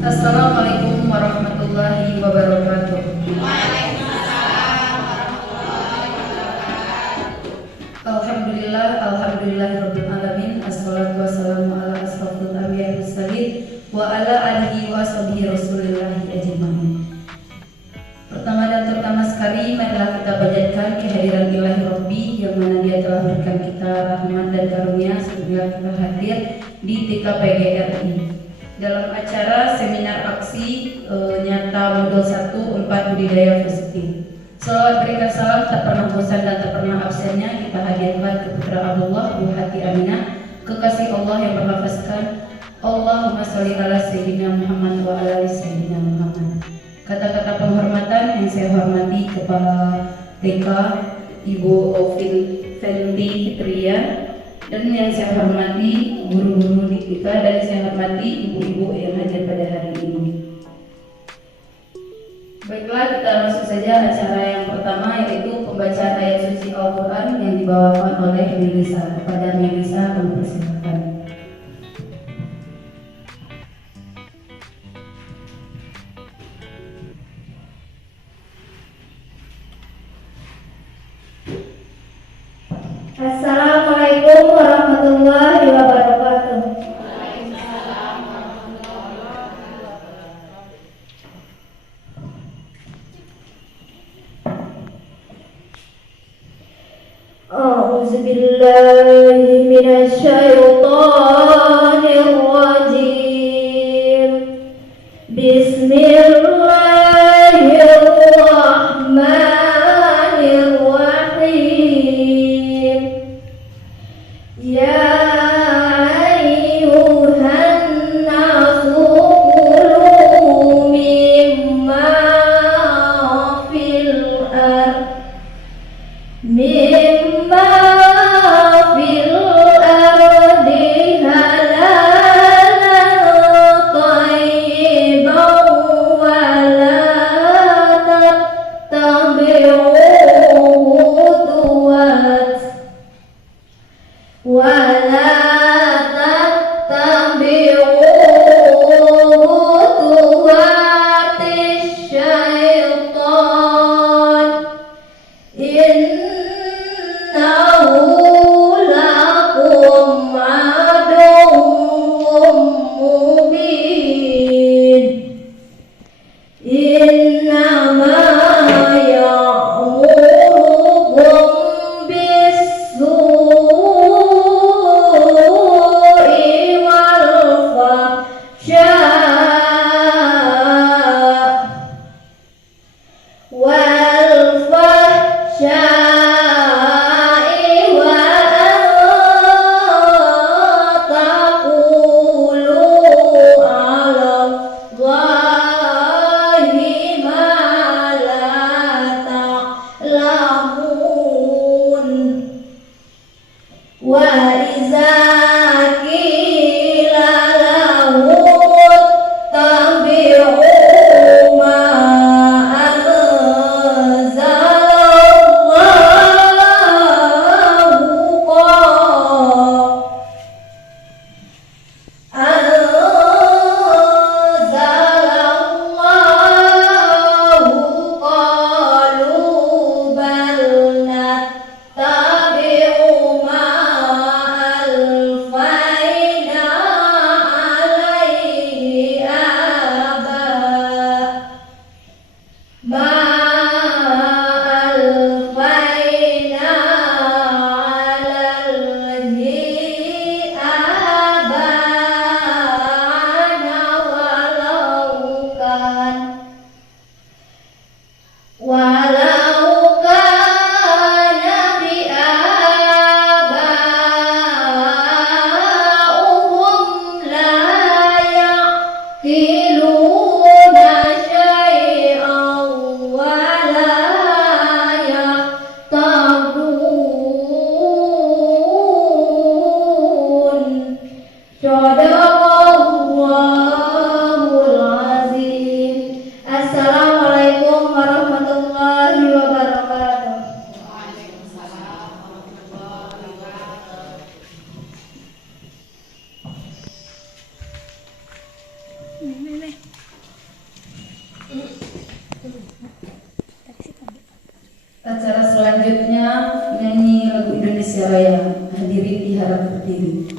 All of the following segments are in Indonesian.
Assalamualaikum warahmatullahi wabarakatuh. Alhamdulillahirabbil alamin. Assalatu wassalamu ala asrofil anbiya'i mursalin wa ala alihi wa sahbihi rasulillahi ajmain. Pertama dan terutama sekali, marilah kita panjatkan kehadiran Ilahi Rabbi yang mana Dia telah berikan kita rahmat dan karunia sehingga kita hadir di TKPGRI dalam acara seminar aksi nyata modul 1 4 budidaya positif. Salawat berikan salam tak pernah bosan dan tak pernah absennya kita hadirkan ke putra Abdullah Bu Hati Aminah, kekasih Allah yang berlafazkan Allahumma sholli ala sayyidina Muhammad wa ala ali sayyidina Muhammad. Kata-kata penghormatan yang saya hormati Kepala TK Ibu Ovin Fendi Fitria, dan yang saya hormati guru-guru di TK, dan saya hormati ibu-ibu yang hadir pada hari ini. Baiklah, kita langsung saja acara yang pertama, yaitu pembacaan ayat suci Al-Quran yang dibawakan oleh Melisa. Kepada Melisa kami persilakan. Assalamualaikum warahmatullahi wabarakatuh. A'udzubillahi minasyaitonir rajim. Bismillahirrahmanirrahim. Ya ayyuhan nasu kulu mimma fil ardi halalan thayyiban wa la tattabi'u khutuwat syaitan. Innahu lakum aduwwum mubin. Innama ya'murukum bis-su'i wal fahsya'i wa taqulu 'ala Allahi ma la ta'lamun. Wa iza qila lahum ittabi'u ma qalu bal nattabi'u ma Raya. Hadirin diharap berdiri.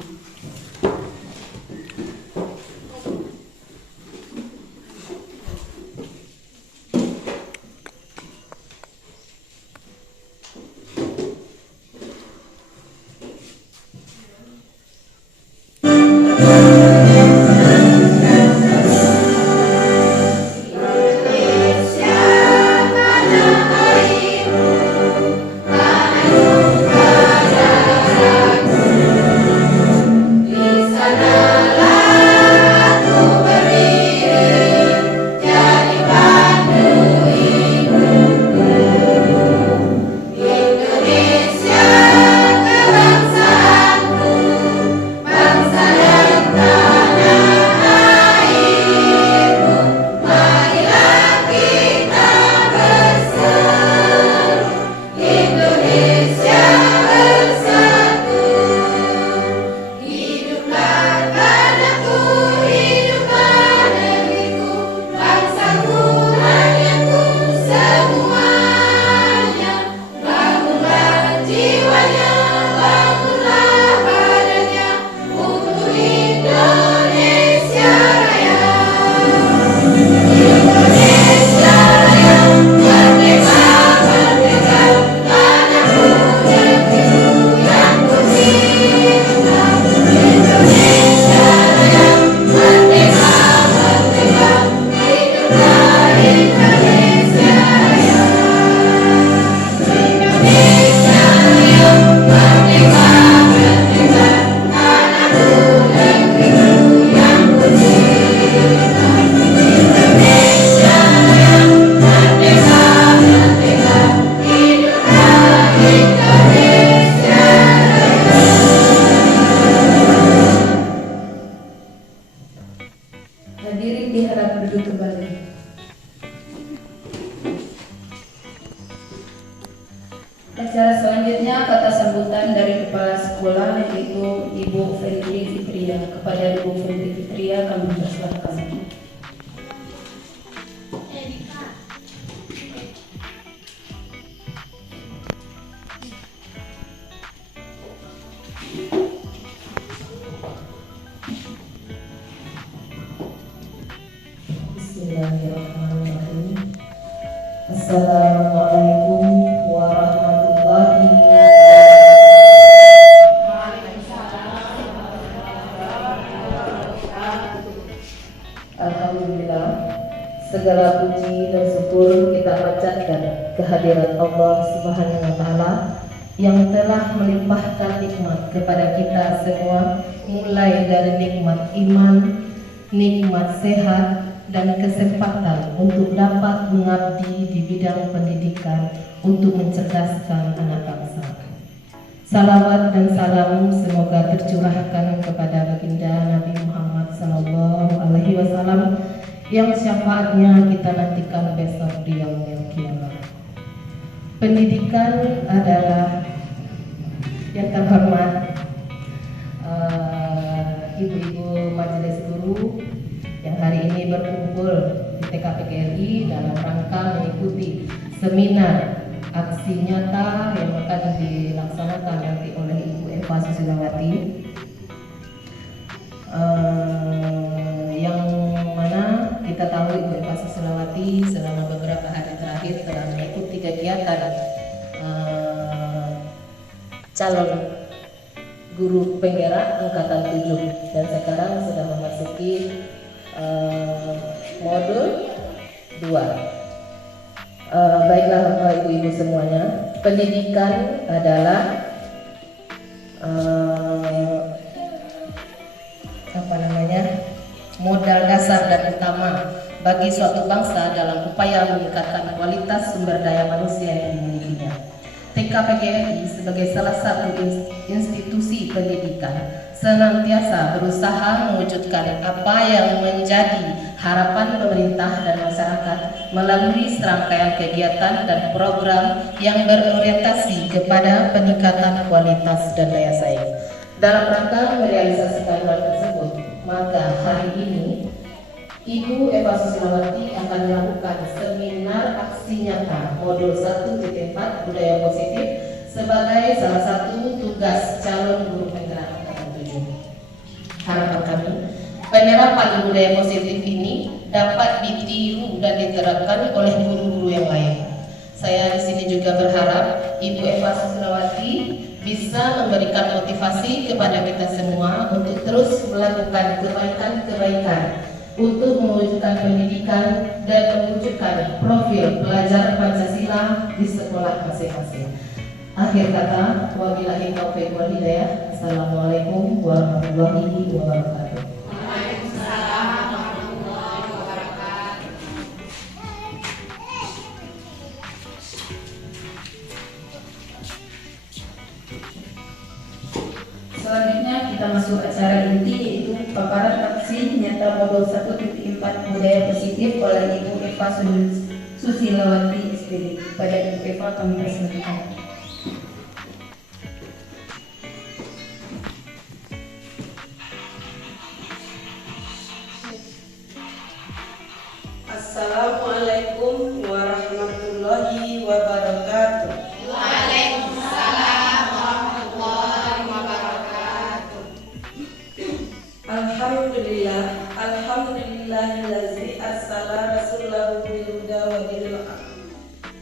Hadirin diharap duduk kembali. Acara selanjutnya kata sambutan dari kepala sekolah, yaitu Ibu Fendri Fitria. Kepada Ibu Fendri Fitria kami persilahkan. Bismillahirrahmanirrahim. Assalamualaikum warahmatullahi wabarakatuh. Alhamdulillah, segala puji dan syukur kita panjatkan kehadirat Allah Subhanahu wa Ta'ala yang telah melimpahkan nikmat kepada kita semua, mulai dari nikmat iman, nikmat sehat, dan kesempatan untuk dapat mengabdi di bidang pendidikan untuk mencerdaskan anak bangsa. Salawat dan salam semoga tercurahkan kepada baginda Nabi Muhammad SAW yang syafaatnya kita nantikan besok di yaumil qiyamah. Pendidikan adalah yang terhormat ibu-ibu majelis guru yang hari ini berkumpul di TKPGRI dalam rangka mengikuti seminar aksi nyata yang akan dilaksanakan nanti oleh Ibu Eva Susilawati, yang mana kita tahu Ibu Eva Susilawati selama beberapa hari terakhir telah mengikuti kegiatan calon guru penggerak angkatan 7 dan sekarang sudah memasuki modul 2. Baiklah Bapak Ibu-ibu semuanya, pendidikan adalah modal dasar dan utama bagi suatu bangsa dalam upaya meningkatkan kualitas sumber daya manusia yang dimilikinya. TKPGRI sebagai salah satu institusi pendidikan senantiasa berusaha mewujudkan apa yang menjadi harapan pemerintah dan masyarakat melalui serangkaian kegiatan dan program yang berorientasi kepada peningkatan kualitas dan daya saing. Dalam rangka merealisasikan hal tersebut, maka hari ini Ibu Eva Susilawati akan melakukan seminar aksi nyata modul 1.4 budaya positif sebagai salah satu tugas calon guru penggerak angkatan 7. Harapan kami, penerapan budaya positif ini dapat ditiru dan diterapkan oleh guru-guru yang lain. Saya di sini juga berharap Ibu Eva Susilawati bisa memberikan motivasi kepada kita semua untuk terus melakukan kebaikan-kebaikan untuk mewujudkan pendidikan dan mewujudkan profil pelajar Pancasila di sekolah masing-masing. Akhir kata, wabillahi taufiq wal hidayah. Assalamualaikum warahmatullahi wabarakatuh. Selanjutnya kita masuk acara inti, yaitu paparan taksi nyata modul 1.4 budaya positif oleh Ibu Eva Susilawati SPD. Pada Ibu Eva kami persilakan. Assalamualaikum warahmatullahi wabarakatuh. Waalaikumsalam warahmatullahi wabarakatuh. Alhamdulillahillazi arsala rasulahu bil huda wa dinil haq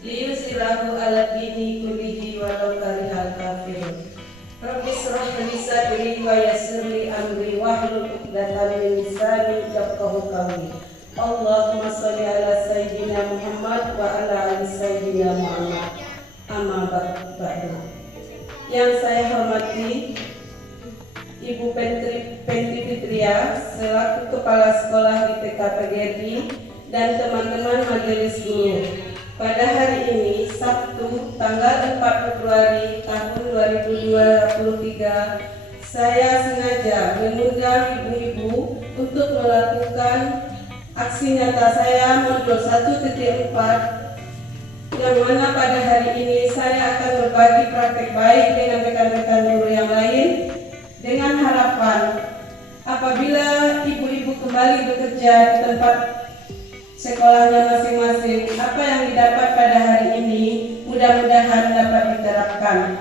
liyuzhirahu 'ala dini kullihi walau karihal kafirun. Rabbi shrah li sadri wa yassir li amri wahlul 'uqdatam min lisani yafqahu qawli. Allahumma sholli ala sayyidina Muhammad wa ala ali sayyidina Muhammad. Amma ba'du. Yang saya hormati Ibu Pentri Fitria selaku Kepala Sekolah di TK PGRI dan teman-teman majelis guru. Pada hari ini Sabtu tanggal 4 Februari tahun 2023, saya sengaja mengundang ibu-ibu untuk melakukan aksi nyata saya modul 1.4, yang mana pada hari ini saya akan berbagi praktek baik dengan rekan-rekan guru yang lain, dengan harapan apabila ibu-ibu kembali bekerja di tempat sekolahnya masing-masing, apa yang didapat pada hari ini mudah-mudahan dapat diterapkan.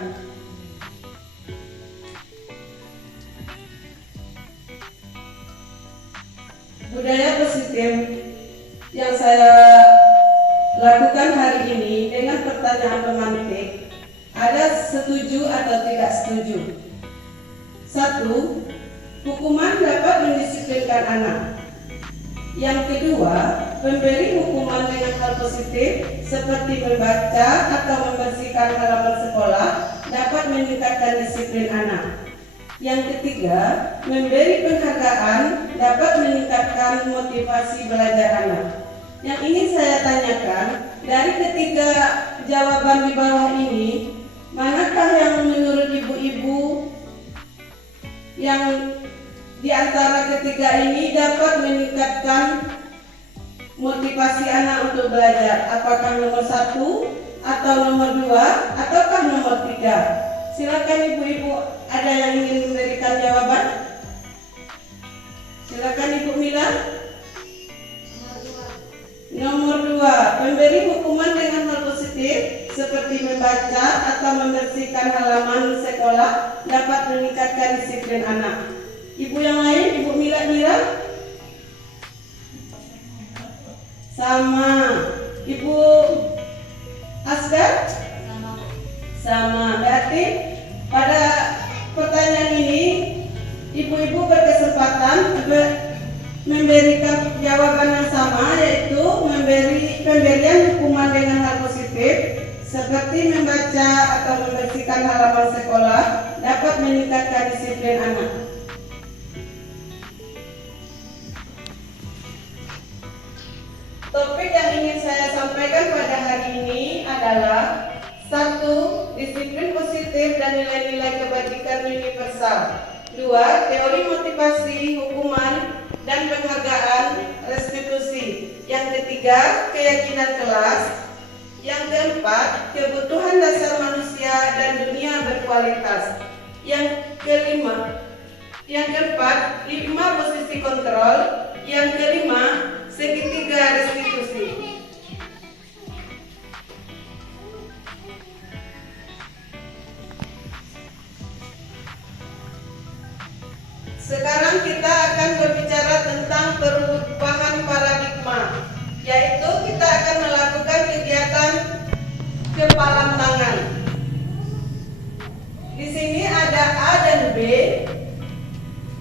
Budaya positif yang saya lakukan hari ini dengan pertanyaan pemantik, ada setuju atau tidak setuju? 1. Hukuman dapat mendisiplinkan anak. Yang kedua, memberi hukuman dengan hal positif seperti membaca atau membersihkan halaman sekolah dapat meningkatkan disiplin anak. Yang ketiga, memberi penghargaan dapat meningkatkan motivasi belajar anak. Yang ingin saya tanyakan, dari ketiga jawaban di bawah ini, manakah yang menurut ibu-ibu yang di antara ketiga ini dapat meningkatkan motivasi anak untuk belajar? Apakah nomor 1 atau nomor 2 ataukah nomor 3? Silakan ibu-ibu, ada yang ingin memberikan jawaban? Silakan Ibu Mila. Nomor 2, memberi hukuman dengan hal positif seperti membaca atau membersihkan halaman sekolah dapat meningkatkan disiplin anak. Ibu yang lain, Ibu Mila. Sama. Ibu Asgar? Sama. Berarti pada pertanyaan ini ibu-ibu berkesempatan memberikan jawaban yang sama, yaitu pemberian hukuman dengan hal positif seperti membaca atau membersihkan halaman sekolah dapat meningkatkan disiplin anak. Topik yang ingin saya sampaikan pada hari ini adalah 1. Disiplin positif dan nilai-nilai kebajikan universal. 2. Teori motivasi, hukuman, dan penghargaan restitusi. Yang ketiga, keyakinan kelas. Yang keempat, kebutuhan dasar manusia dan dunia berkualitas. Yang keempat, 5 posisi kontrol. Yang kelima, segitiga restitusi. Sekarang kita akan berbicara tentang perubahan paradigma, yaitu kita akan melakukan kegiatan kepalan tangan. Di sini ada A dan B.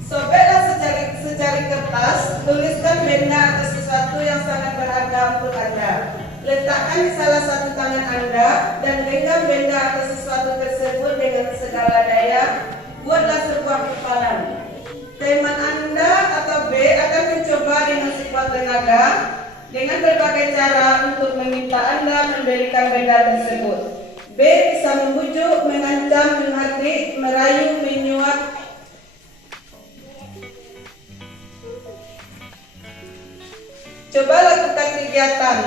Sobeklah secari kertas, tuliskan benda atau sesuatu yang sangat berharga untuk Anda. Letakkan di salah satu tangan Anda dan genggam benda atau sesuatu tersebut dengan segala daya. Buatlah sebuah kepalan. Teman Anda atau B akan mencoba dengan sekuat tenaga dengan berbagai cara untuk meminta Anda memberikan benda tersebut. B bisa membujuk, mengancam, menghardik, merayu, menyuap. Coba lakukan kegiatan.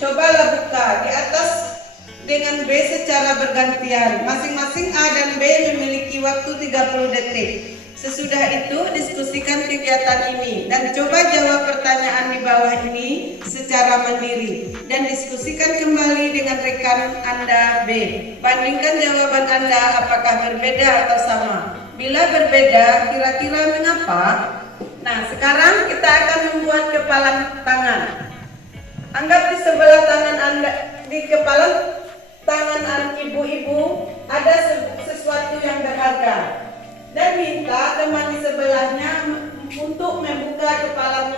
Cobalah buka di atas dengan B secara bergantian. Masing-masing A dan B memiliki waktu 30 detik. Sesudah itu diskusikan kegiatan ini dan coba jawab pertanyaan di bawah ini secara mandiri dan diskusikan kembali dengan rekan Anda B. Bandingkan jawaban Anda apakah berbeda atau sama. Bila berbeda, kira-kira mengapa? Nah, sekarang kita akan membuat kepalan tangan. Anggap di sebelah tangan Anda, di kepala tangan ibu-ibu ada sesuatu yang berharga. Dan minta teman di sebelahnya untuk membuka kepala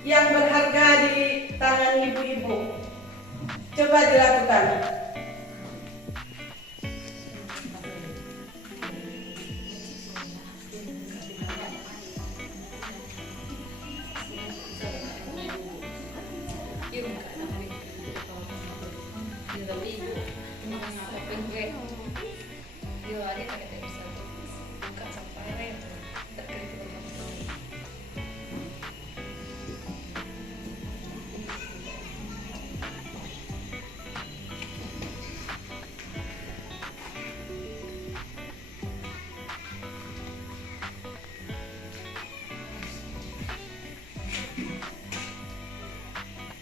yang berharga di tangan ibu-ibu. Coba dilakukan.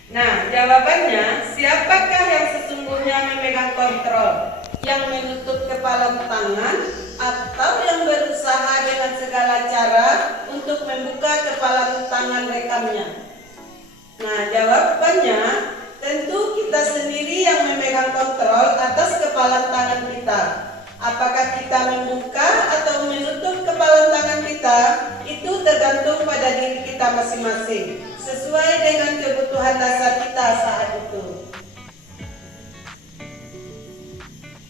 Nah, jawabannya, siapakah yang sesungguhnya memegang kontrol? Yang menutup kepala tangan atau yang berusaha dengan segala cara untuk membuka kepala tangan rekannya? Nah, jawabannya, tentu kita sendiri yang memegang kontrol atas kepala tangan kita. Apakah kita membuka atau menutup kepala tangan kita, itu tergantung pada diri kita masing-masing, sesuai dengan kebutuhan dasar kita saat itu.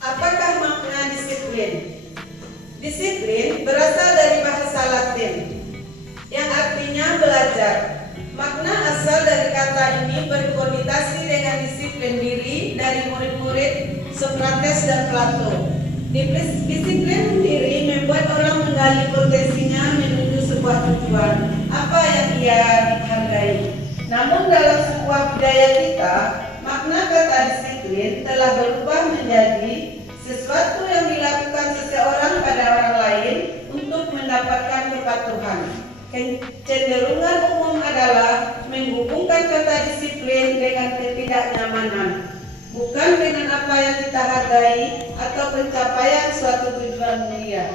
Apakah makna disiplin? Disiplin berasal dari bahasa Latin yang artinya belajar. Makna asal dari kata ini berkonotasi dengan disiplin diri dari murid-murid Sokrates dan Plato. Disiplin diri membuat orang menggali potensinya menuju sebuah tujuan, apa yang ia hargai. Namun dalam sebuah budaya kita, makna kata disiplin telah berubah menjadi sesuatu yang dilakukan seseorang pada orang lain untuk mendapatkan kepatuhan. Cenderungan umum adalah menghubungkan kata disiplin dengan ketidaknyamanan, bukan dengan apa yang kita hargai atau pencapaian suatu tujuan mulia.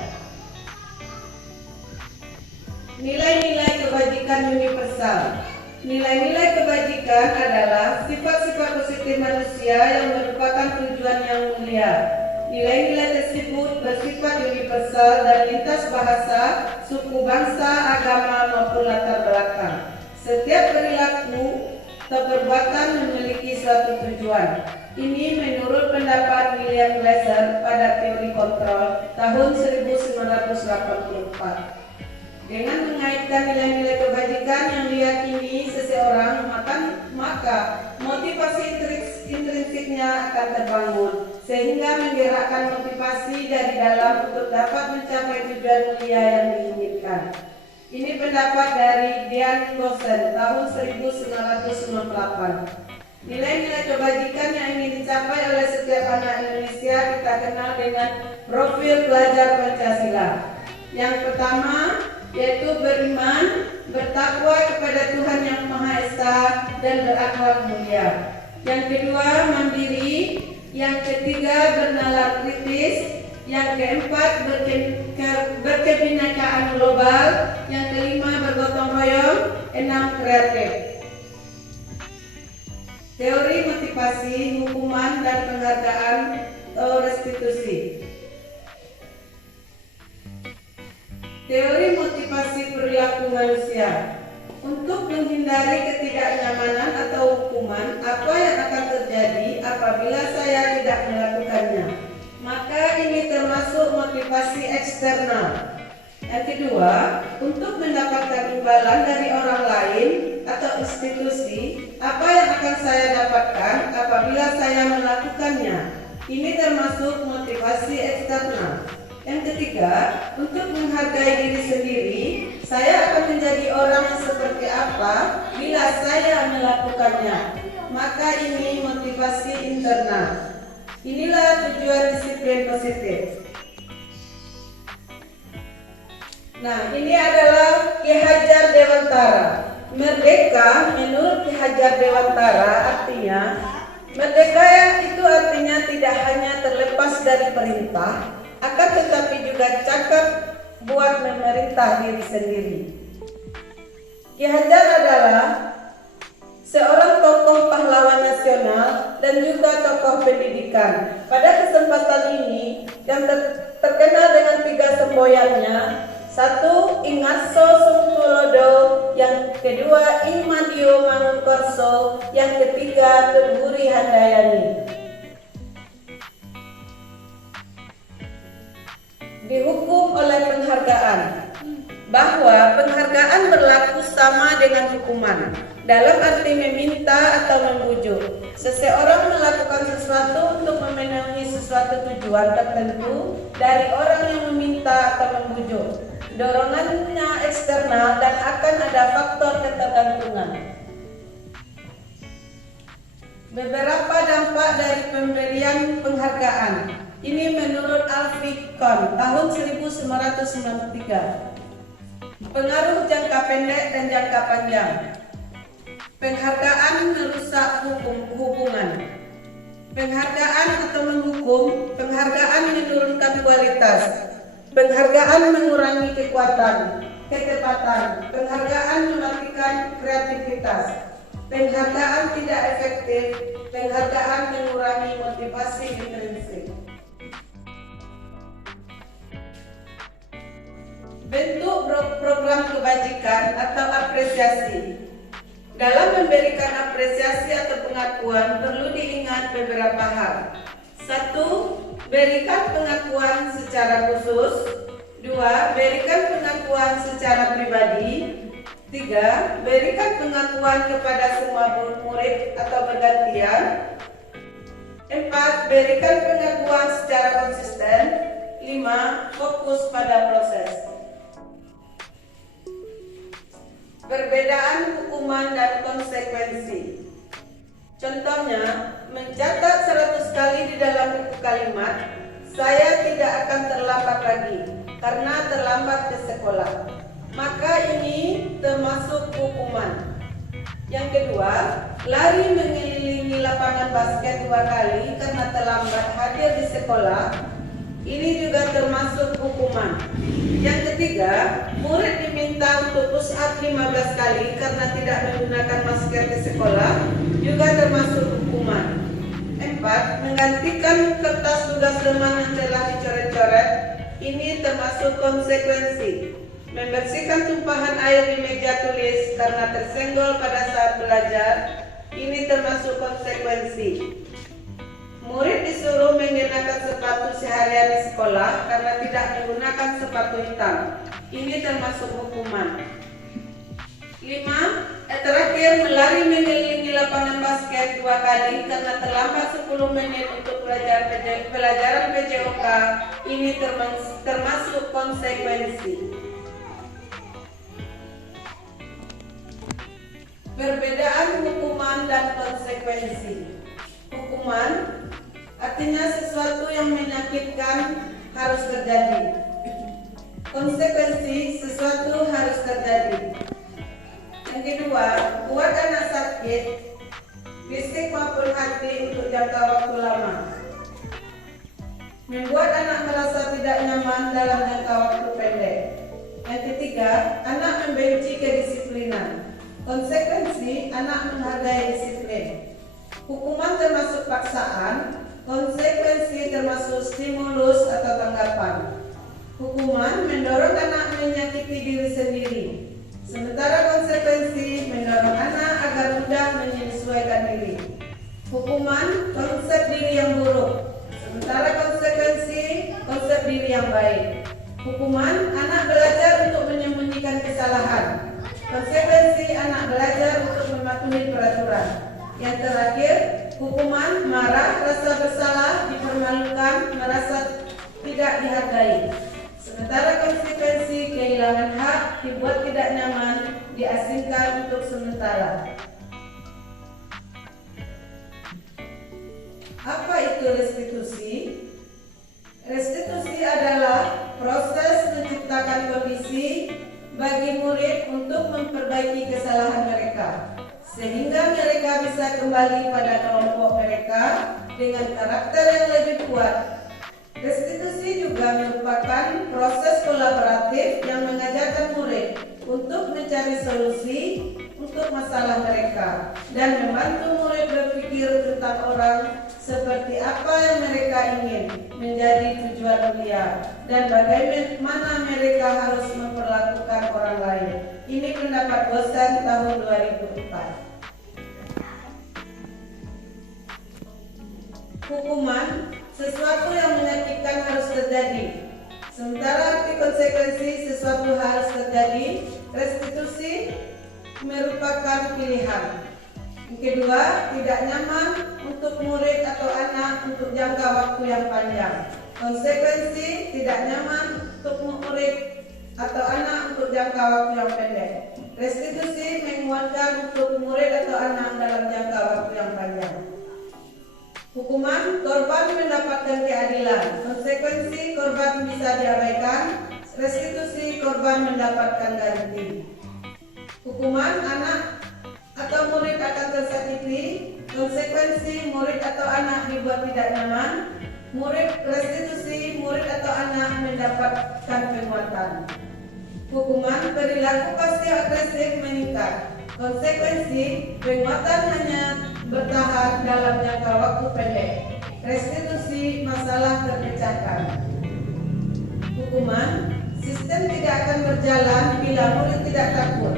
Nilai-nilai kebajikan universal. Nilai-nilai kebajikan adalah sifat-sifat positif manusia yang merupakan tujuan yang mulia. Nilai-nilai tersebut bersifat universal dan lintas bahasa, suku, bangsa, agama maupun latar belakang. Setiap perilaku atau perbuatan memiliki suatu tujuan. Ini menurut pendapat William Glasser pada teori kontrol tahun 1984. Dengan mengaitkan nilai-nilai kebajikan yang diyakini seseorang, maka motivasi intrinsiknya akan terbangun, sehingga menggerakkan motivasi dari dalam untuk dapat mencapai tujuan mulia yang diinginkan. Ini pendapat dari Dian Gosen tahun 1998. Nilai-nilai kebajikan yang ingin dicapai oleh setiap anak Indonesia kita kenal dengan profil pelajar Pancasila. Yang pertama yaitu beriman, bertakwa kepada Tuhan Yang Maha Esa dan berakhlak mulia. Yang kedua mandiri, yang ketiga bernalar kritis, yang keempat berkebinekaan global, yang 6. Kreatif. Teori motivasi, hukuman, dan penghargaan atau restitusi. Teori motivasi perilaku manusia. Untuk menghindari ketidaknyamanan atau hukuman, apa yang akan terjadi apabila saya tidak melakukannya? Maka ini termasuk motivasi eksternal. Yang kedua, untuk mendapatkan imbalan dari orang lain atau institusi, apa yang akan saya dapatkan apabila saya melakukannya? Ini termasuk motivasi eksternal. Yang ketiga, untuk menghargai diri sendiri, saya akan menjadi orang yang seperti apa bila saya melakukannya. Maka ini motivasi internal. Inilah tujuan disiplin positif. Nah, ini adalah Ki Hajar Dewantara. Merdeka menurut Ki Hajar Dewantara artinya, merdeka itu artinya tidak hanya terlepas dari perintah, akan tetapi juga cakap buat memerintah diri sendiri. Ki Hajar adalah seorang tokoh pahlawan nasional dan juga tokoh pendidikan. Pada kesempatan ini yang terkenal dengan 3 semboyannya. 1. Ingatso Sungtulodo, yang kedua Ingmadio Mangunkorso, yang ketiga Temburi Handayani. Dihukum oleh penghargaan, bahwa penghargaan berlaku sama dengan hukuman, dalam arti meminta atau membujuk. Seseorang melakukan sesuatu untuk memenuhi sesuatu tujuan tertentu dari orang yang meminta atau membujuk. Dorongannya eksternal dan akan ada faktor ketergantungan. Beberapa dampak dari pemberian penghargaan. Ini menurut Alfie Kohn tahun 1993. Pengaruh jangka pendek dan jangka panjang. Penghargaan merusak hubungan. Penghargaan atau menghukum. Penghargaan menurunkan kualitas. Penghargaan mengurangi ketepatan. Penghargaan mematikan kreativitas. Penghargaan tidak efektif. Penghargaan mengurangi motivasi intrinsik. Bentuk program kebajikan atau apresiasi. Dalam memberikan apresiasi atau pengakuan perlu diingat beberapa hal. 1. Berikan pengakuan secara khusus. 2. Berikan pengakuan secara pribadi. 3. Berikan pengakuan kepada semua murid atau bergantian. 4. Berikan pengakuan secara konsisten. 5. Fokus pada proses. Perbedaan hukuman dan konsekuensi. Contohnya, mencatat 100 kali di dalam buku kalimat, saya tidak akan terlambat lagi karena terlambat ke sekolah. Maka ini termasuk hukuman. Yang kedua, lari mengelilingi lapangan basket 2 kali karena terlambat hadir di sekolah. Ini juga termasuk hukuman. Yang ketiga, murid diminta untuk push up 15 kali karena tidak menggunakan masker ke sekolah, juga termasuk hukuman. 4. Menggantikan kertas tugas teman yang telah dicoret-coret, ini termasuk konsekuensi. Membersihkan tumpahan air di meja tulis karena tersenggol pada saat belajar, ini termasuk konsekuensi. Murid disuruh mengenakan sepatu seharian di sekolah karena tidak menggunakan sepatu hitam. Ini termasuk hukuman. 5. Terakhir, melari mengelilingi lapangan basket 2 kali karena terlambat 10 menit untuk pelajaran PJOK. Ini termasuk konsekuensi. Perbedaan hukuman dan konsekuensi. Hukuman artinya sesuatu yang menyakitkan harus terjadi. Konsekuensi, sesuatu harus terjadi. Yang kedua, buat anak sakit, fisik maupun hati untuk jangka waktu lama. Membuat anak merasa tidak nyaman dalam jangka waktu pendek. Yang ketiga, anak membenci kedisiplinan. Konsekuensi anak menghargai disiplin. Hukuman termasuk paksaan, konsekuensi termasuk stimulus atau tanggapan. Hukuman mendorong anak menyakiti diri sendiri, sementara konsekuensi mendorong anak agar mudah menyesuaikan diri. Hukuman konsep diri yang buruk, sementara konsekuensi konsep diri yang baik. Hukuman anak belajar untuk menyembunyikan kesalahan, konsekuensi anak belajar untuk mematuhi peraturan. Yang terakhir, hukuman marah, rasa bersalah, dipermalukan, merasa tidak dihargai. Sementara konsekuensi kehilangan hak, dibuat tidak nyaman, diasingkan untuk sementara. Apa itu restitusi? Restitusi adalah proses menciptakan kondisi bagi murid untuk memperbaiki kesalahan mereka, sehingga mereka bisa kembali pada kelompok mereka dengan karakter yang lebih kuat. Restitusi juga merupakan proses kolaboratif yang mengajarkan murid untuk mencari solusi untuk masalah mereka dan membantu murid berpikir tentang orang seperti apa yang mereka ingin menjadi tujuan mulia dan bagaimana mereka harus memperlakukan orang lain. Ini pendapat dosen tahun 2004. Hukuman sesuatu yang menyakitkan harus terjadi, sementara arti konsekuensi sesuatu harus terjadi. Restitusi merupakan pilihan. Yang kedua, tidak nyaman untuk murid atau anak untuk jangka waktu yang panjang. Konsekuensi tidak nyaman untuk murid atau anak untuk jangka waktu yang pendek. Restitusi menguatkan untuk murid atau anak dalam jangka waktu yang panjang. Hukuman, korban mendapatkan keadilan. Konsekuensi, korban bisa diabaikan. Restitusi, korban mendapatkan ganti. Hukuman, anak atau murid akan tersakiti. Konsekuensi, murid atau anak dibuat tidak nyaman. Restitusi, murid atau anak mendapatkan penguatan. Hukuman, perilaku pasif agresif meningkat. Konsekuensi, penguatan hanya bertahan dalam jangka waktu pendek. Restitusi, masalah terpecahkan. Hukuman, sistem tidak akan berjalan bila murid tidak takut.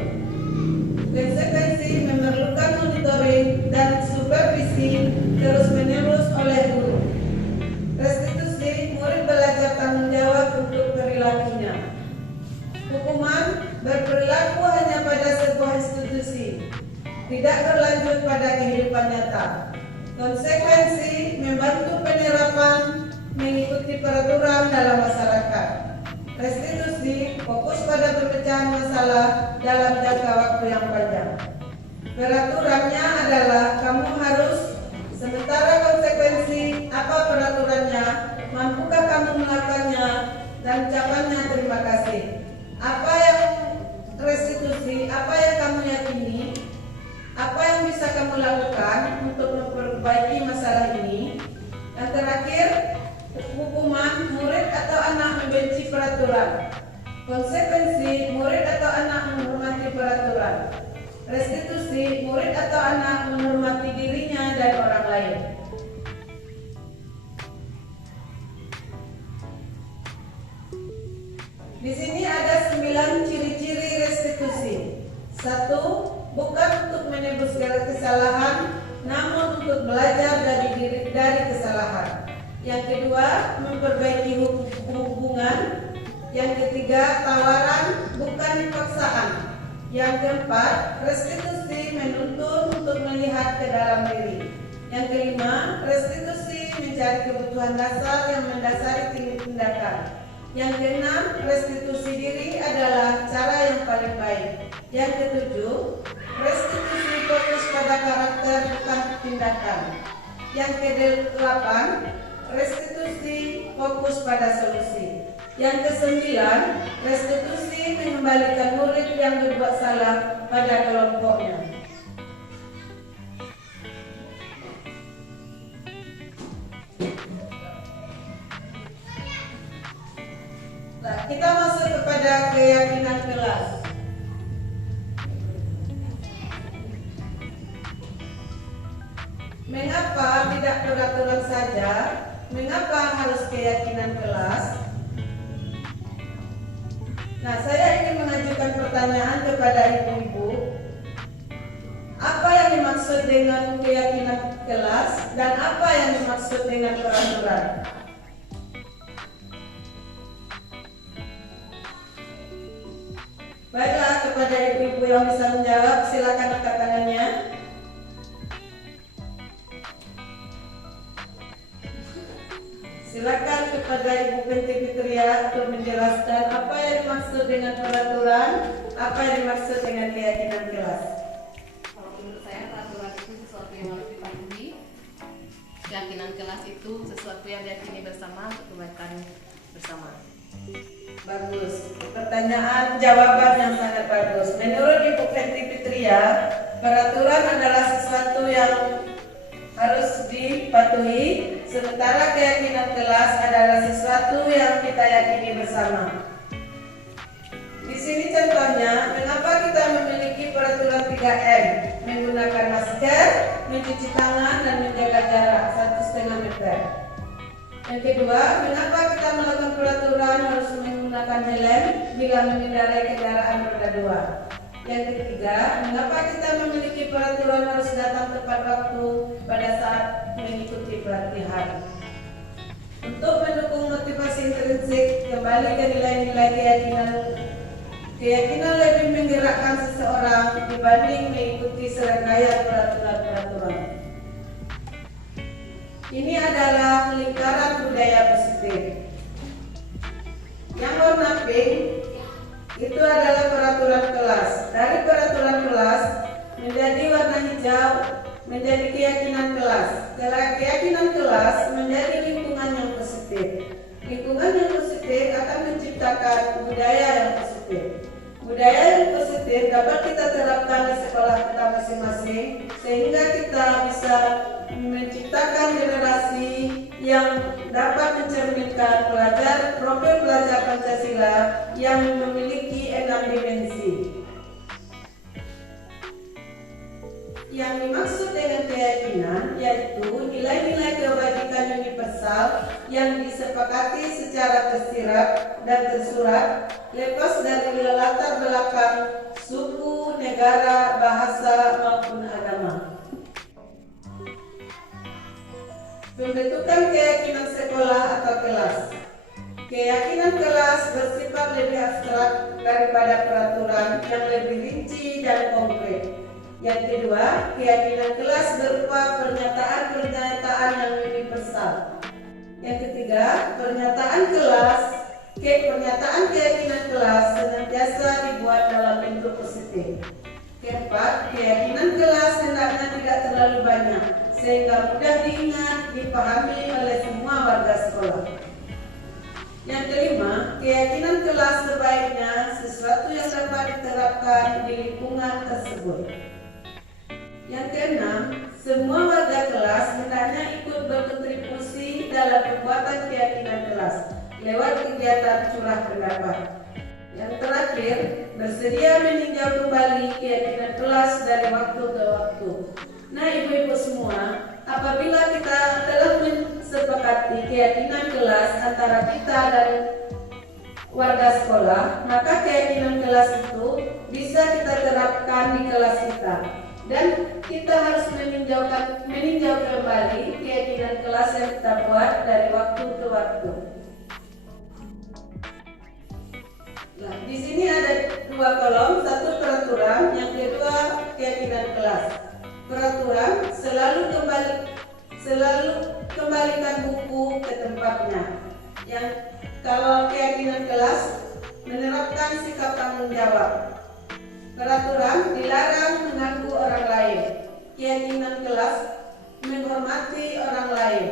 Konsekuensi, memerlukan monitoring dan supervisi terus-menerus oleh guru. Restitusi, murid belajar tanggung jawab untuk perilakunya. Hukuman, berperilaku hanya pada sebuah institusi, tidak berlanjut pada kehidupan nyata. Konsekuensi, membantu penerapan mengikuti peraturan dalam masyarakat. Restitusi, fokus pada pemecahan masalah dalam jangka waktu yang panjang. Peraturannya adalah kamu harus, sementara konsekuensi, apa peraturannya, mampukah kamu melakukannya, dan ucapannya terima kasih. Apa yang restitusi, apa yang kamu yakini, apa yang bisa kamu lakukan untuk memperbaiki masalah ini. Dan terakhir, hukuman, murid atau anak membenci peraturan. Konsekuensi, murid atau anak menghormati peraturan. Restitusi, murid atau anak menghormati dirinya dan orang lain. Di sini ada 9 ciri-ciri restitusi. 1. Bukan untuk menebus kesalahan, namun untuk belajar dari kesalahan. Yang kedua, memperbaiki hubungan. Yang ketiga, tawaran bukan paksaan. Yang keempat, restitusi menuntun untuk melihat ke dalam diri. Yang kelima, restitusi mencari kebutuhan dasar yang mendasari tindakan. Yang keenam, restitusi diri adalah cara yang paling baik. Yang ketujuh, restitusi fokus pada karakter bukan tindakan. Yang kedelapan, restitusi fokus pada solusi. Yang kesembilan, restitusi mengembalikan murid yang berbuat salah pada kelompoknya. Nah, kita masuk kepada keyakinan kelas. peraturan saja, mengapa harus keyakinan kelas? Nah, saya ingin mengajukan pertanyaan kepada ibu-ibu. Apa yang dimaksud dengan keyakinan kelas dan apa yang dimaksud dengan peraturan? Baiklah, kepada ibu-ibu yang bisa menjawab, silakan angkat tangannya. Silakan kepada Ibu Binti Fitria untuk menjelaskan apa yang dimaksud dengan peraturan, apa yang dimaksud dengan keyakinan kelas. Kalau menurut saya peraturan itu sesuatu yang harus dipatuhi. Keyakinan kelas itu sesuatu yang diyakini bersama untuk kebaikan bersama. Bagus. Pertanyaan jawaban yang sangat bagus. Menurut Ibu Binti Fitria, peraturan adalah sesuatu yang harus dipatuhi, sementara keyakinan kelas adalah sesuatu yang kita yakini bersama. Di sini contohnya, mengapa kita memiliki peraturan 3M? Menggunakan masker, mencuci tangan, dan menjaga jarak 1,5 meter. Yang kedua, mengapa kita melakukan peraturan harus menggunakan helm bila mengendarai kendaraan roda 2? Yang ketiga, mengapa kita memiliki peraturan harus datang tepat waktu pada saat mengikuti pelatihan? Untuk mendukung motivasi intrinsik, kembali ke nilai-nilai keyakinan lebih menggerakkan seseorang dibanding mengikuti serangkaian peraturan-peraturan. Ini adalah lingkaran budaya positif. Yang warna pink itu adalah peraturan kelas. Dari peraturan kelas menjadi warna hijau menjadi keyakinan kelas. Keyakinan kelas menjadi lingkungan yang positif. Lingkungan yang positif akan menciptakan budaya yang positif. Budaya yang positif dapat kita terapkan di sekolah kita masing-masing sehingga kita bisa menciptakan generasi yang dapat mencerminkan profil pelajar Pancasila yang memiliki 6 dimensi. Yang dimaksud dengan keyakinan yaitu nilai-nilai kebajikan universal yang disepakati secara tersirat dan tersurat lepas dari latar belakang suku, negara, bahasa maupun agama. Pembentukan keyakinan sekolah atau kelas. Keyakinan kelas bersifat lebih abstrak daripada peraturan yang lebih rinci dan konkret. Yang kedua, keyakinan kelas berupa pernyataan-pernyataan yang universal. Yang ketiga, pernyataan keyakinan kelas senantiasa dibuat dalam bentuk positif. Keempat, keyakinan kelas hendaknya tidak terlalu banyak sehingga mudah diingat, dipahami oleh semua warga sekolah. Yang kelima, keyakinan kelas sebaiknya sesuatu yang dapat diterapkan di lingkungan tersebut. Yang keenam, semua warga kelas hendaknya ikut berkontribusi dalam pembuatan keyakinan kelas lewat kegiatan curah pendapat. Yang terakhir, bersedia meninjau kembali keyakinan kelas dari waktu ke waktu. Nah, ibu-ibu semua, apabila kita telah mensepakati keyakinan kelas antara kita dan warga sekolah, maka keyakinan kelas itu bisa kita terapkan di kelas kita. Dan kita harus meninjau kembali keyakinan kelas yang kita buat dari waktu ke waktu. Nah, di sini ada 2 kolom, satu peraturan, yang kedua keyakinan kelas. Peraturan selalu kembalikan buku ke tempatnya. Yang kalau keyakinan kelas menerapkan sikap tanggung jawab. Peraturan dilarang mengganggu orang lain. Keyakinan kelas menghormati orang lain.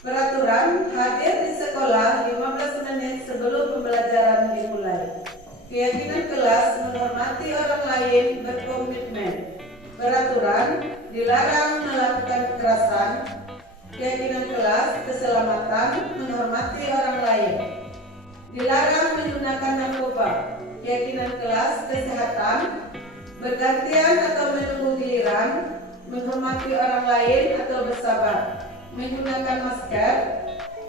Peraturan hadir di sekolah 15 menit sebelum pembelajaran dimulai. Keyakinan kelas menghormati orang lain, berkomitmen. Peraturan dilarang melakukan kekerasan. Keyakinan kelas keselamatan, menghormati orang lain. Dilarang menggunakan narkoba. Keyakinan kelas kesehatan, bergantian atau menunggu giliran, menghormati orang lain atau bersabar, menggunakan masker,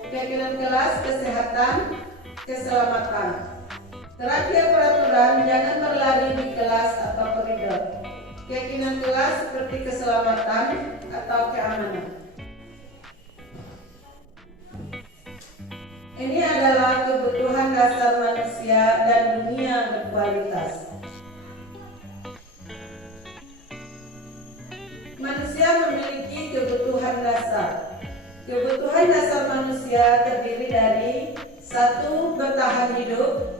keyakinan kelas, kesehatan, keselamatan. Terakhir, peraturan jangan berlari di kelas atau koridor. Keyakinan kelas seperti keselamatan atau keamanan. Ini adalah kebutuhan dasar manusia dan dunia berkualitas. Manusia memiliki kebutuhan dasar. Kebutuhan dasar manusia terdiri dari 1. Bertahan hidup,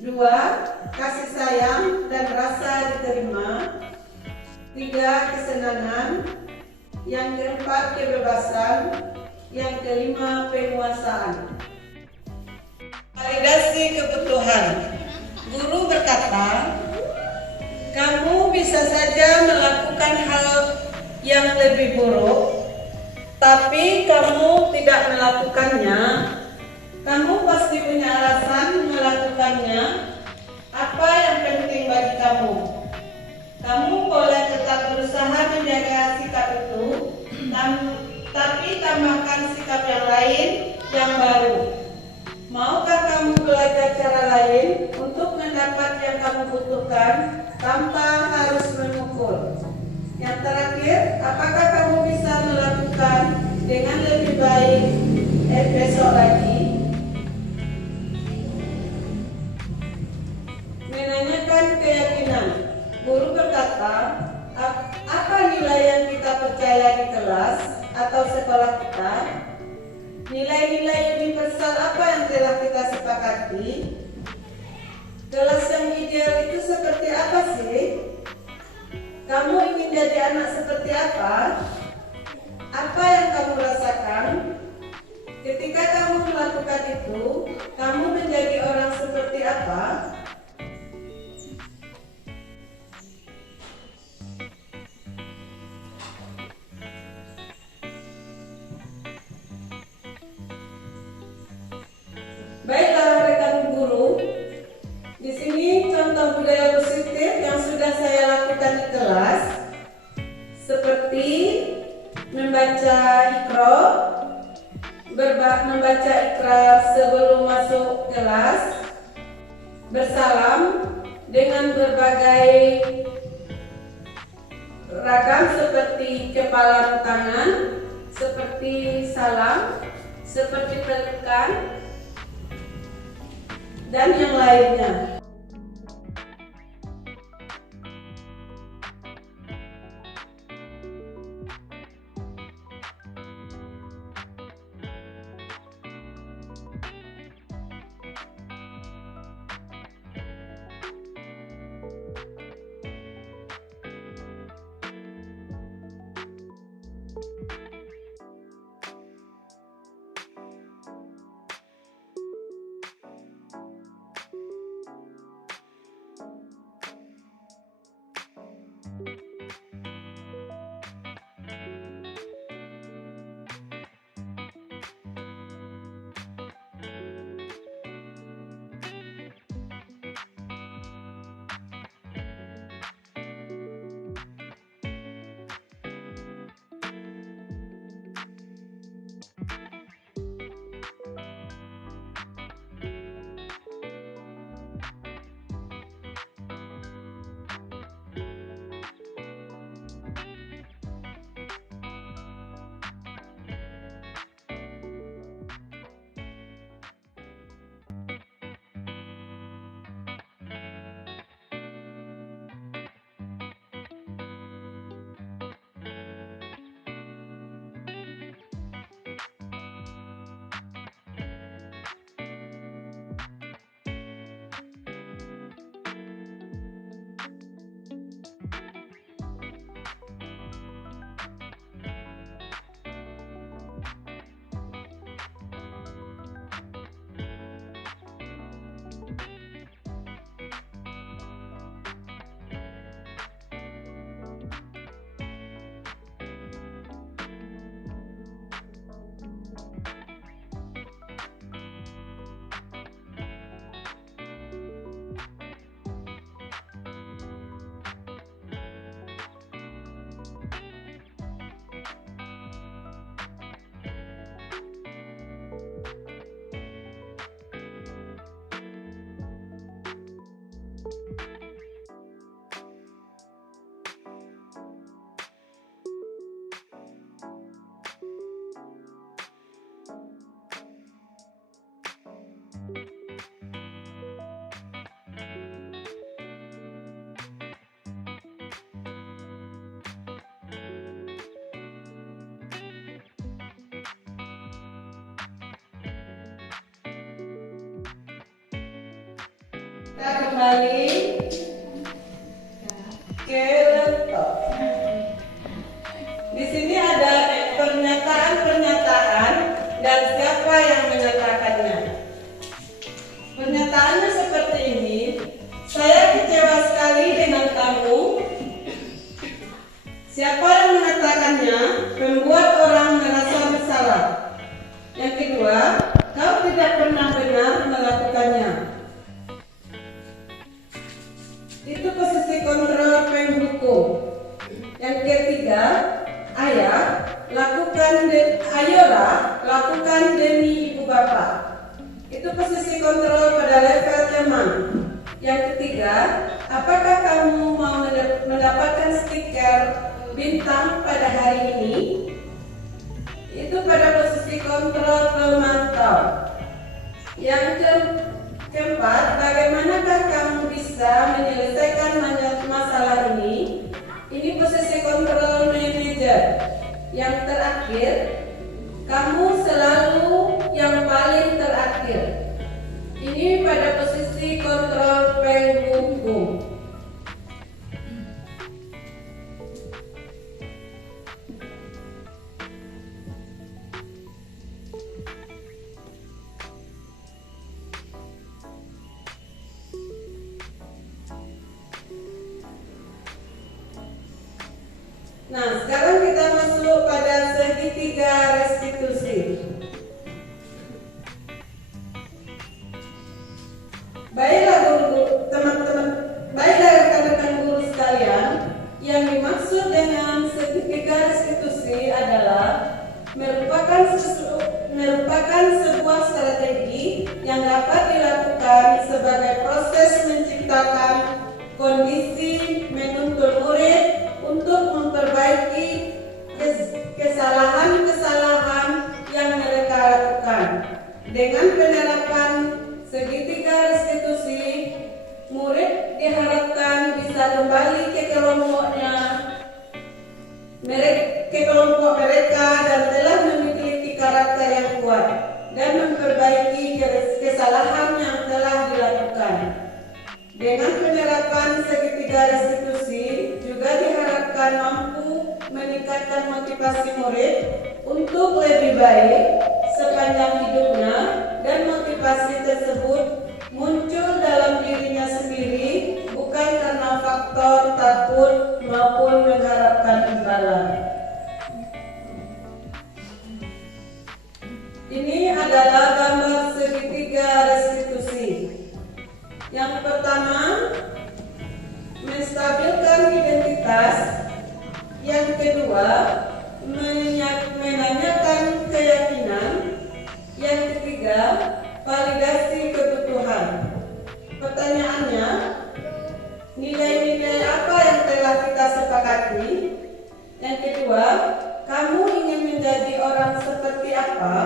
2. Kasih sayang dan rasa diterima, 3. Kesenangan, yang keempat kebebasan, yang kelima penguasaan. Validasi kebutuhan. Guru berkata, kamu bisa saja melakukan hal yang lebih buruk, tapi kamu tidak melakukannya. Kamu pasti punya alasan melakukannya. Apa yang penting bagi kamu? Kamu boleh tetap berusaha menjaga sikap itu, tapi tambahkan sikap yang lain yang baru. Maukah kamu belajar cara lain untuk mendapat yang kamu butuhkan tanpa harus memukul? Yang terakhir, apakah kamu bisa melakukan dengan lebih baik besok lagi? Menanyakan keyakinan. Guru berkata, apa nilai yang kita percaya di kelas atau sekolah kita? Nilai-nilai universal apa yang telah kita sepakati? Kelas yang ideal itu seperti apa sih? Kamu ingin jadi anak seperti apa? Apa yang kamu rasakan? Ketika kamu melakukan itu, kamu menjadi orang seperti apa? Baiklah rekan guru, di sini contoh budaya positif yang sudah saya lakukan di kelas, seperti membaca Iqra, membaca Iqra sebelum masuk kelas, bersalam dengan berbagai ragam seperti kepalan tangan, seperti salam, seperti pelukan, dan yang lainnya. Kita kembali ke laptop. Di sini ada pernyataan-pernyataan dan siapa yang menyatakannya. Pernyataannya seperti ini. Saya kecewa sekali dengan kamu. Siapa yang mengatakannya membuat orang merasa bersalah. Yang kedua, kau tidak pernah benar melakukannya. Itu posisi kontrol penghukum. Yang ketiga, ayolah lakukan demi ibu bapak. Itu posisi kontrol pada level teman. Yang ketiga, apakah kamu mau mendapatkan stiker bintang pada hari ini? Itu pada posisi kontrol pemantau. Yang keempat, bagaimanakah kamu bisa menyelesaikan masalah ini? Ini posisi kontrol manajer. Yang terakhir, kamu selalu yang paling terakhir. Ini pada posisi kontrol penghukum. Nah, sekarang kita masuk pada segitiga restitusi. Baiklah teman-teman, baiklah rekan-rekan guru sekalian, yang dimaksud dengan segitiga restitusi adalah merupakan sebuah strategi yang dapat dilakukan sebagai proses menciptakan kondisi menuntut murid untuk memperbaiki kesalahan-kesalahan yang mereka lakukan. Dengan penerapan segitiga restitusi, murid diharapkan bisa kembali ke kelompok mereka dan telah memiliki karakter yang kuat dan memperbaiki kesalahan yang telah dilakukan. Dengan penerapan segitiga restitusi juga diharapkan mampu meningkatkan motivasi murid untuk lebih baik sepanjang hidupnya, dan motivasi tersebut muncul dalam dirinya sendiri, bukan karena faktor takut maupun mengharapkan imbalan. Ini adalah gambar segitiga restitusi. Yang pertama, menstabilkan identitas. Yang kedua, menanyakan keyakinan. Yang ketiga, validasi kebutuhan. Pertanyaannya, nilai-nilai apa yang telah kita sepakati? Yang kedua, kamu ingin menjadi orang seperti apa?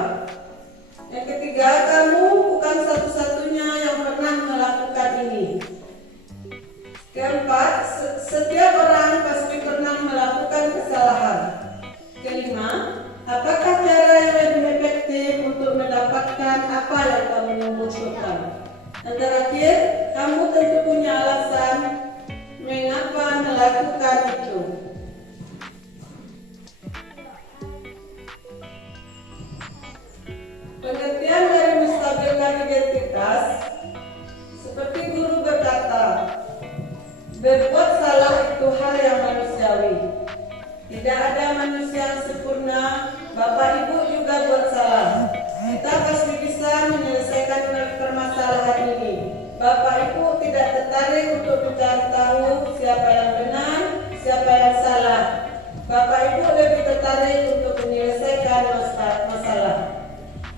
Yang ketiga, kamu bukan satu-satunya yang pernah melakukan ini. Keempat, setiap orang pasti pernah melakukan kesalahan. Kelima, apakah cara yang lebih efektif untuk mendapatkan apa yang kamu butuhkan? Dan terakhir, kamu tentu punya alasan mengapa melakukan itu. Pengertian dari menstabilkan identitas, seperti guru berkata, berbuat salah itu hal yang manusiawi. Tidak ada manusia yang sempurna. Bapak Ibu juga buat salah. Kita pasti bisa menyelesaikan permasalahan ini. Bapak Ibu tidak tertarik untuk mencari tahu siapa yang benar, siapa yang salah. Bapak Ibu lebih tertarik untuk menyelesaikan masalah.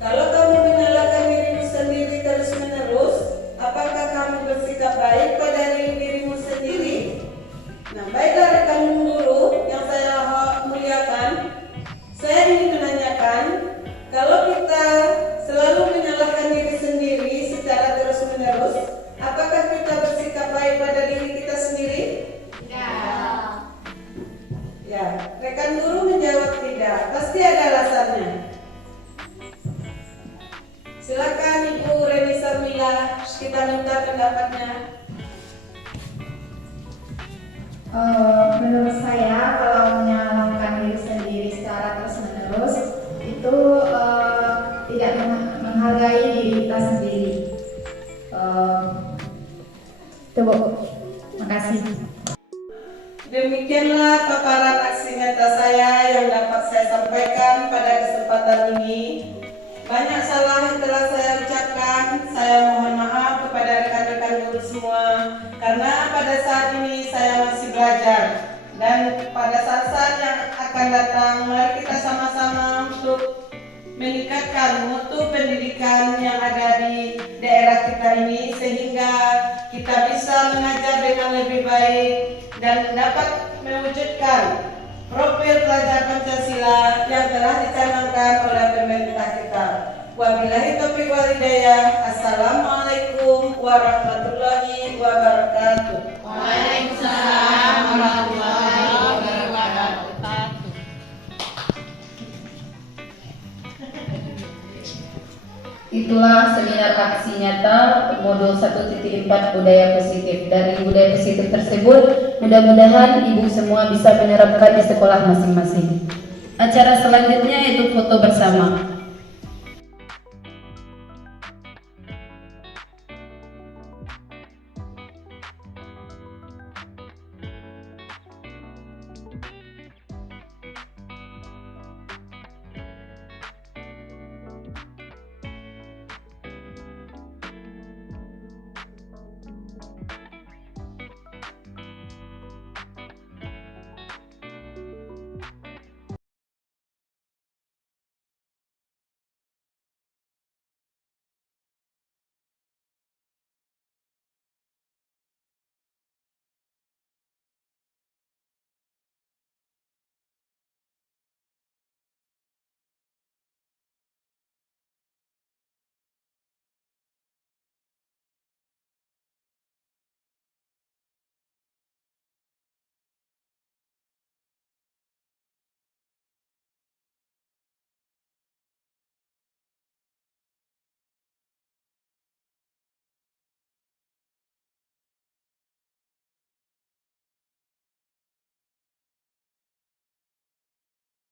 Kalau kamu menyalahkan dirimu sendiri terus-menerus, apakah kamu bersikap baik pada dirimu sendiri? Nah, baiklah rekan guru yang saya muliakan, saya ingin menanyakan, kalau kita selalu menyalahkan diri sendiri secara terus-menerus, apakah kita bersikap baik pada diri kita sendiri? Ya, rekan guru menjawab tidak. Pasti ada alasannya. Menurut saya kalau menyalahkan diri sendiri secara terus-menerus itu tidak menghargai diri kita sendiri. Itu Bu. Makasih. Demikianlah paparan aksi nyata saya yang dapat saya sampaikan pada kesempatan ini. Banyak salah yang telah saya ucapkan. Saya mohon maaf kepada rekan-rekan guru semua karena pada saat ini saya masih belajar. Dan pada saat-saat yang akan datang, mari kita sama-sama untuk meningkatkan mutu pendidikan yang ada di daerah kita ini sehingga kita bisa mengajar dengan lebih baik dan dapat mewujudkan profil pelajar Pancasila yang telah dicanangkan oleh pemerintah kita. Wabillahi taufiq wal hidayah. Assalamualaikum warahmatullahi wabarakatuh. Waalaikumsalam warahmatullahi wabarakatuh. Itulah seminar aksi nyata modul 1.4 budaya positif. Dari budaya positif tersebut, mudah-mudahan ibu semua bisa menerapkan di sekolah masing-masing. Acara selanjutnya yaitu foto bersama.